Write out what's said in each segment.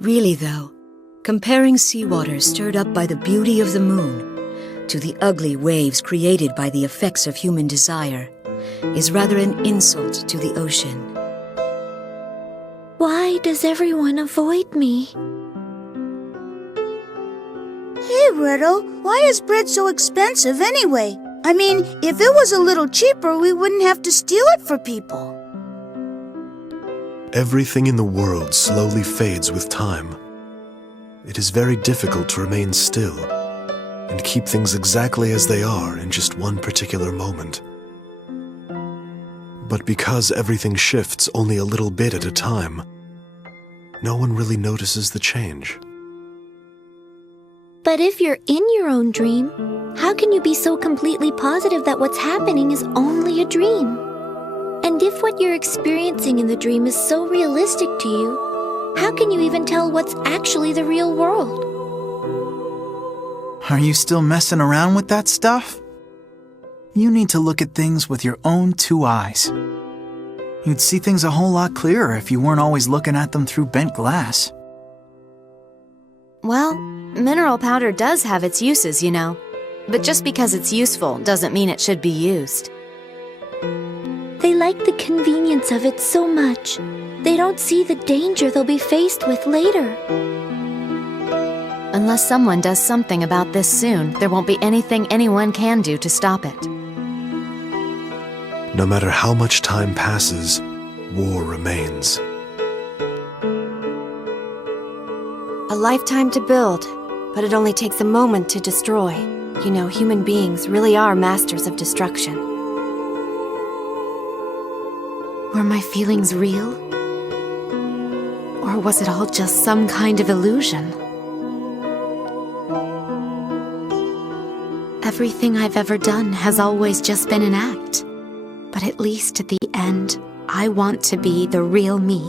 Really though, comparing seawater stirred up by the beauty of the moon to the ugly waves created by the effects of human desire is rather an insult to the ocean. Why does everyone avoid me? Hey, Riddle, why is bread so expensive anyway? I mean, if it was a little cheaper, we wouldn't have to steal it for people. Everything in the world slowly fades with time. It is very difficult to remain still and keep things exactly as they are in just one particular moment. But because everything shifts only a little bit at a time, no one really notices the change. But if you're in your own dream, how can you be so completely positive that what's happening is only a dream? And if what you're experiencing in the dream is so realistic to you, how can you even tell what's actually the real world? Are you still messing around with that stuff? You need to look at things with your own two eyes. You'd see things a whole lot clearer if you weren't always looking at them through bent glass. Well, mineral powder does have its uses, you know. But just because it's useful doesn't mean it should be used. They like the convenience of it so much, they don't see the danger they'll be faced with later. Unless someone does something about this soon, there won't be anything anyone can do to stop it. No matter how much time passes, war remains. A lifetime to build, but it only takes a moment to destroy. You know, human beings really are masters of destruction. Were my feelings real? Or was it all just some kind of illusion? Everything I've ever done has always just been an act. But at least at the end, I want to be the real me.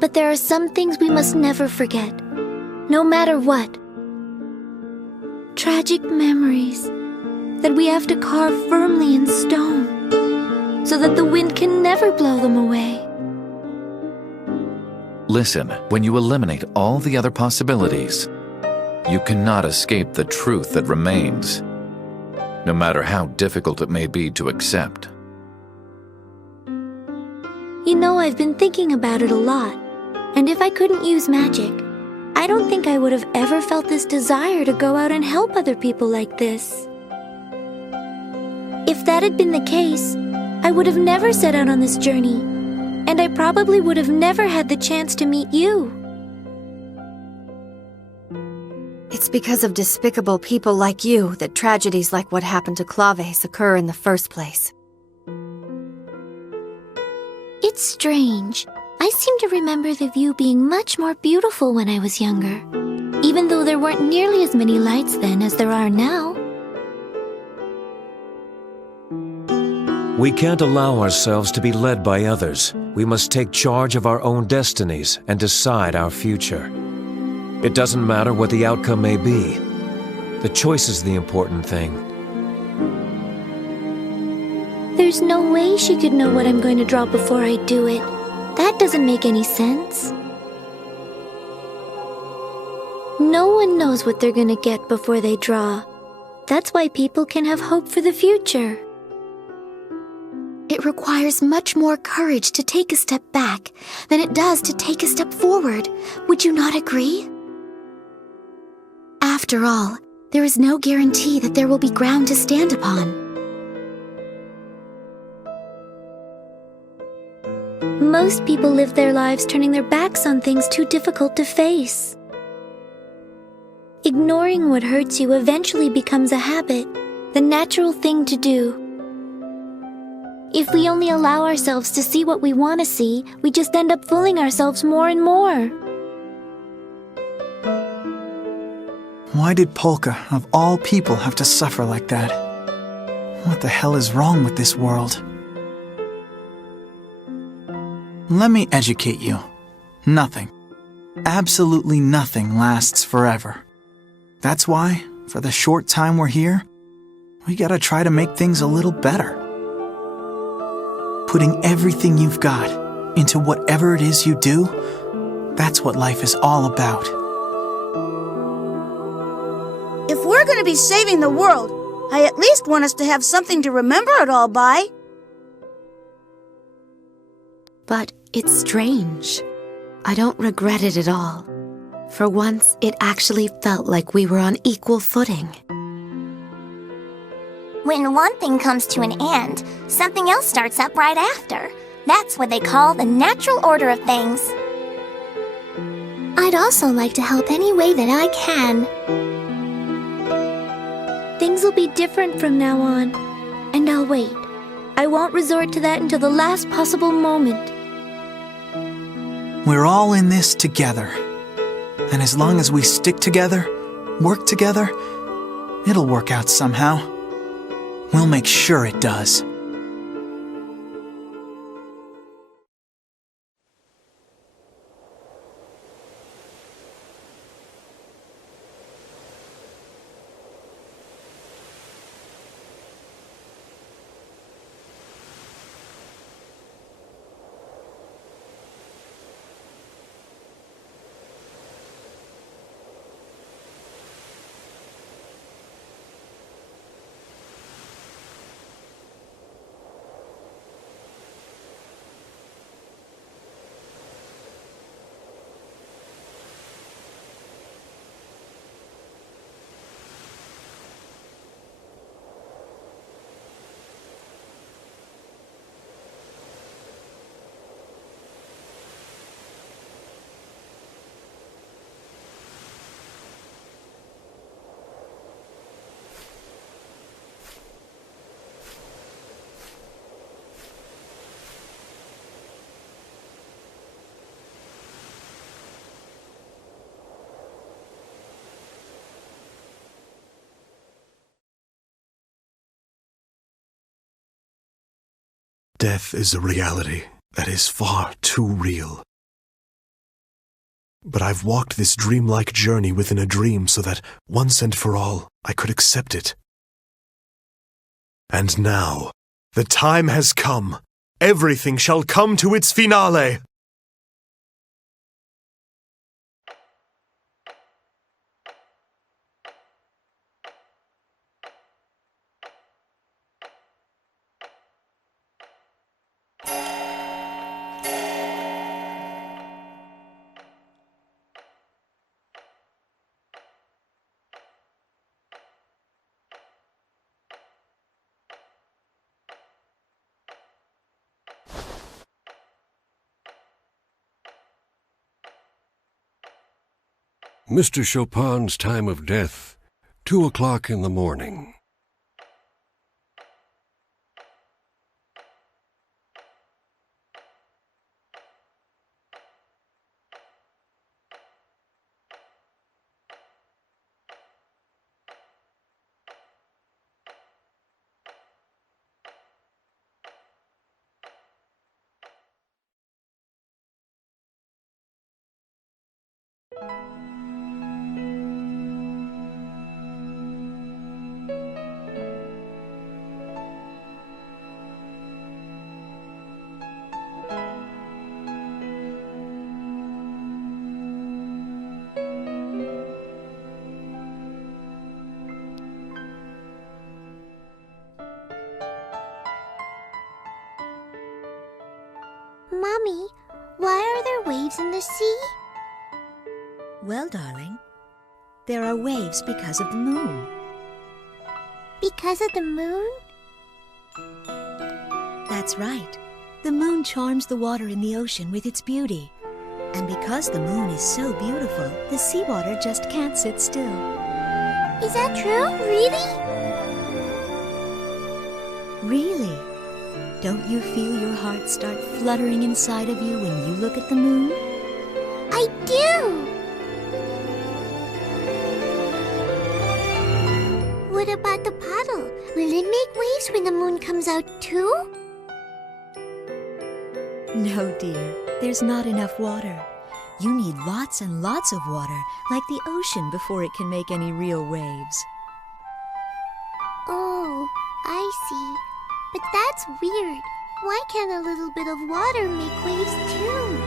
But there are some things we must never forget, no matter what. Tragic memories that we have to carve firmly in stone, so that the wind can never blow them away. Listen, when you eliminate all the other possibilities, you cannot escape the truth that remains, no matter how difficult it may be to accept. You know, I've been thinking about it a lot, and if I couldn't use magic, I don't think I would have ever felt this desire to go out and help other people like this. If that had been the case, I would have never set out on this journey, and I probably would have never had the chance to meet you. It's because of despicable people like you that tragedies like what happened to Claves occur in the first place. It's strange. I seem to remember the view being much more beautiful when I was younger, even though there weren't nearly as many lights then as there are now. We can't allow ourselves to be led by others. We must take charge of our own destinies and decide our future. It doesn't matter what the outcome may be. The choice is the important thing. There's no way she could know what I'm going to draw before I do it. That doesn't make any sense. No one knows what they're going to get before they draw. That's why people can have hope for the future. It requires much more courage to take a step back than it does to take a step forward. Would you not agree? After all, there is no guarantee that there will be ground to stand upon. Most people live their lives turning their backs on things too difficult to face. Ignoring what hurts you eventually becomes a habit, the natural thing to do. If we only allow ourselves to see what we want to see, we just end up fooling ourselves more and more. Why did Polka, of all people, have to suffer like that? What the hell is wrong with this world? Let me educate you. Nothing, absolutely nothing lasts forever. That's why, for the short time we're here, we gotta try to make things a little better. Putting everything you've got, into whatever it is you do, that's what life is all about. If we're going to be saving the world, I at least want us to have something to remember it all by. But it's strange. I don't regret it at all. For once, it actually felt like we were on equal footing. When one thing comes to an end, something else starts up right after. That's what they call the natural order of things. I'd also like to help any way that I can. Things will be different from now on, and I'll wait. I won't resort to that until the last possible moment. We're all in this together. And as long as we stick together, work together, it'll work out somehow. We'll make sure it does. Death is a reality that is far too real. But I've walked this dreamlike journey within a dream so that, once and for all, I could accept it. And now, the time has come. Everything shall come to its finale. Mr. Chopin's time of death, 2 o'clock in the morning. Mommy, why are there waves in the sea? Well, darling, there are waves because of the moon. Because of the moon? That's right. The moon charms the water in the ocean with its beauty. And because the moon is so beautiful, the seawater just can't sit still. Is that true? Really? Really? Don't you feel your heart start fluttering inside of you when you look at the moon? I do! What about the puddle? Will it make waves when the moon comes out too? No, dear. There's not enough water. You need lots and lots of water, like the ocean, before it can make any real waves. Oh, I see. But that's weird. Why can't a little bit of water make waves too?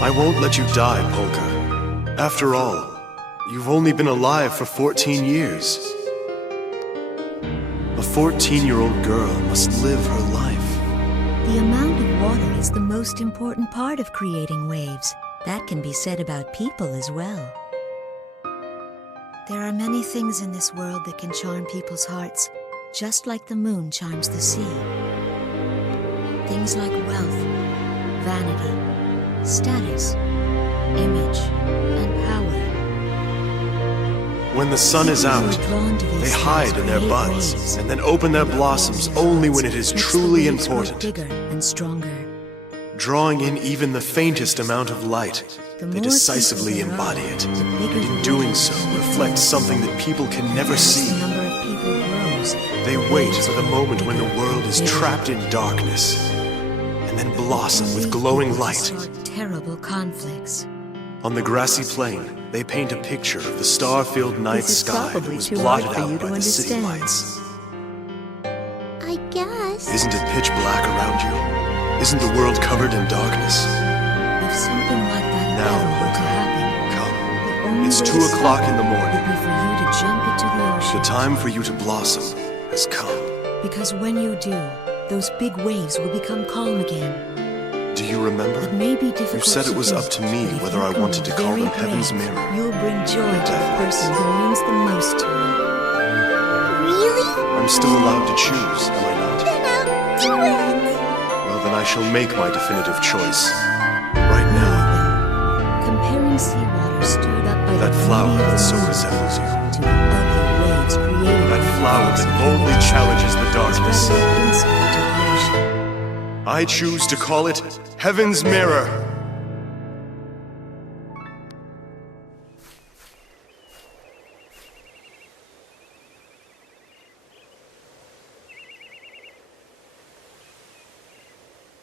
I won't let you die, Polka. After all, you've only been alive for 14 years. A 14-year-old girl must live her life. The amount of water is the most important part of creating waves. That can be said about people as well. There are many things in this world that can charm people's hearts, just like the moon charms the sea. Things like wealth, vanity, status, image, and power. When the sun is out, they hide in their buds and then open their blossoms only when it is truly important. Bigger and stronger. Drawing in even the faintest amount of light, they decisively embody it, and in doing so reflect something that people can never see. They wait for the moment when the world is trapped in darkness, and then blossom with glowing light. Terrible conflicts. On the grassy plain, they paint a picture of the star-filled night sky that was blotted out by the city lights. I guess. Isn't it pitch black around you? Isn't the world covered in darkness? If something like that Now, ever were to happen, come. It's 2 o'clock in the morning. would be for you to jump into the ocean. The time for you to blossom has come. Because when you do, those big waves will become calm again. Do you remember? It may be difficult You said it was to up to me but if whether you I can wanted be to call very them Heaven's brave, Mirror. You'll bring joy to the person who means the most to you. Really? I'm still allowed to choose, am I not? Then I'll do it! Well, then I shall make my definitive choice. Right now. Comparing seawater stirred up by That the flower beauty of that the so moon resembles you. to the ugly waves created by That the flower effects that of boldly human challenges the activity. darkness. It's rather an insult to the ocean. I choose to call it Heaven's Mirror.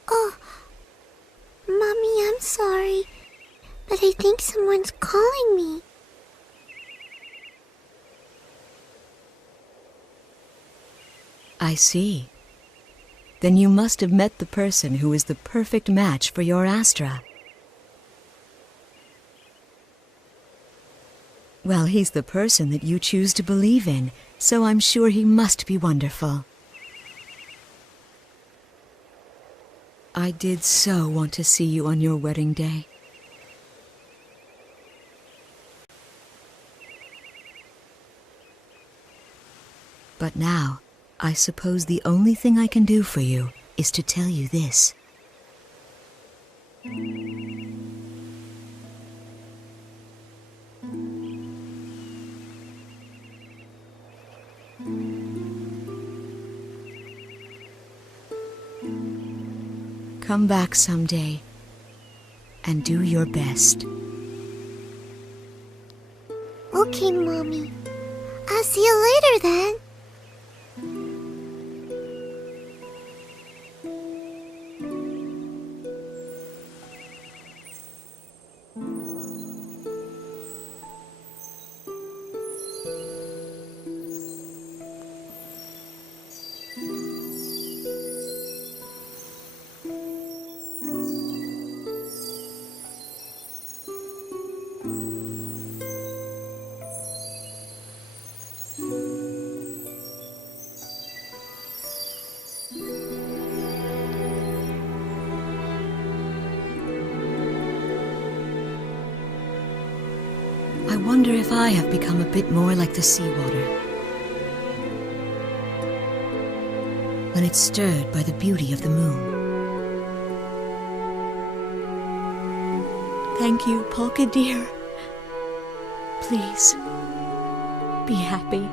Oh, Mommy, I'm sorry, but I think someone's calling me. I see. Then you must have met the person who is the perfect match for your Astra. Well, he's the person that you choose to believe in, so I'm sure he must be wonderful. I did so want to see you on your wedding day. But now, I suppose the only thing I can do for you is to tell you this. Come back someday and do your best. Okay, Mommy. I'll see you later then. I wonder if I have become a bit more like the seawater. When it's stirred by the beauty of the moon. Thank you, Polka dear. Please, be happy.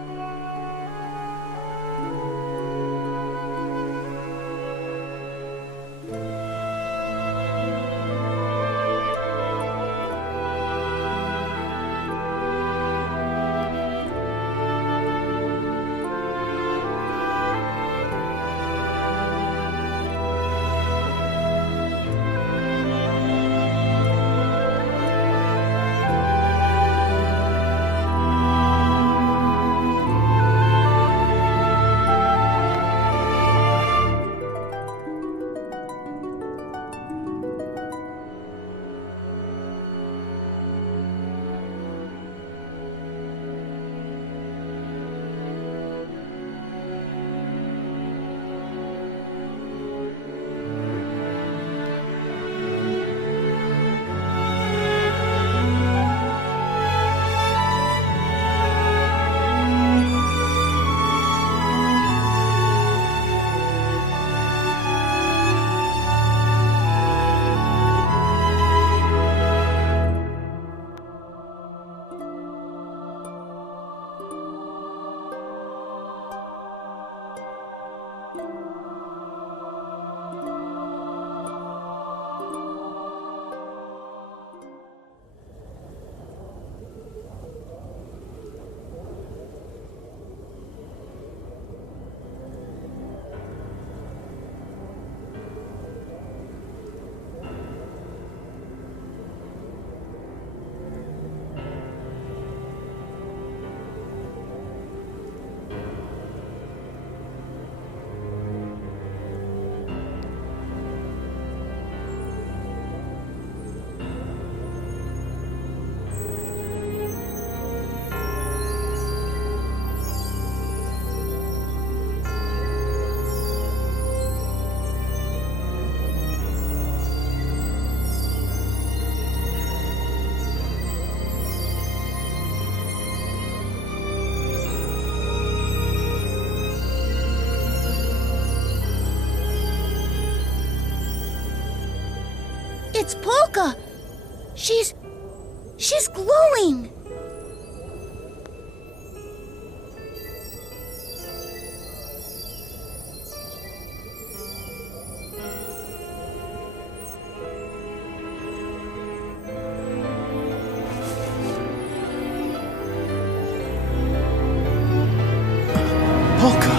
It's Polka! She's glowing! Polka!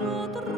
otro